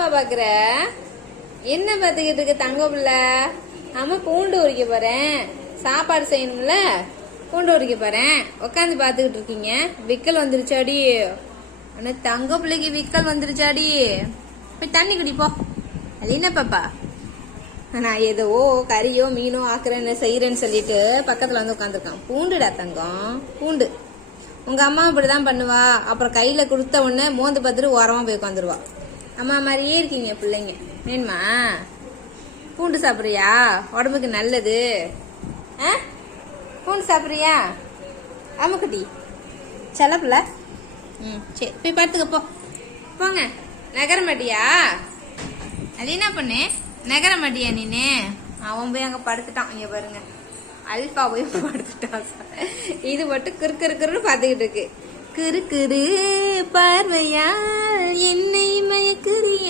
என்னப்பா பாக்குற? என்ன பாத்துக்கிட்டு இருக்கு தங்க பிள்ளை? ஆமா, பூண்டு உரிக்க போறேன். சாப்பாடு செய்யணும்ல, பூண்டு உரிக்க போறேன். உட்காந்து பாத்துக்கிட்டு இருக்கீங்க. விக்கல் வந்துருச்சாடி? ஆனா தங்க பிள்ளைக்கு விக்கல் வந்துருச்சாடி? போய் தண்ணி குடிப்போ. அது என்ன பாப்பா? நான் ஏதோ கறியோ மீனோ ஆக்குறேன்னு செய்யறேன்னு சொல்லிட்டு பக்கத்துல வந்து உட்காந்துருக்கான். பூண்டுடா தங்கம், பூண்டு. உங்க அம்மா இப்படிதான் பண்ணுவா. அப்புறம் கையில கொடுத்த உடனே மோந்து பார்த்துட்டு ஓரமா போய் உட்காந்துருவா. அம்மா மாதிரியே இருக்கீங்க பிள்ளைங்க. வேணுமா? பூண்டு சாப்பிடுறியா? உடம்புக்கு நல்லது. பூண்டு சாப்பிடுறியா? ஆமா குட்டி, செல்ல பிள்ளை. சரி, போய் பார்த்துக்க போ. போங்க. நகர மாட்டியா? அது என்ன பண்ணு? நகர மாட்டியா நீனு? அவன் போய் அங்க படுத்துட்டான். இங்க பாருங்க, அல்பா போய் படுத்துட்டான். இது மட்டும் கிறுன்னு பாத்துக்கிட்டு இருக்கு. கிறு பார்வையால் என்னை மயக்குறிய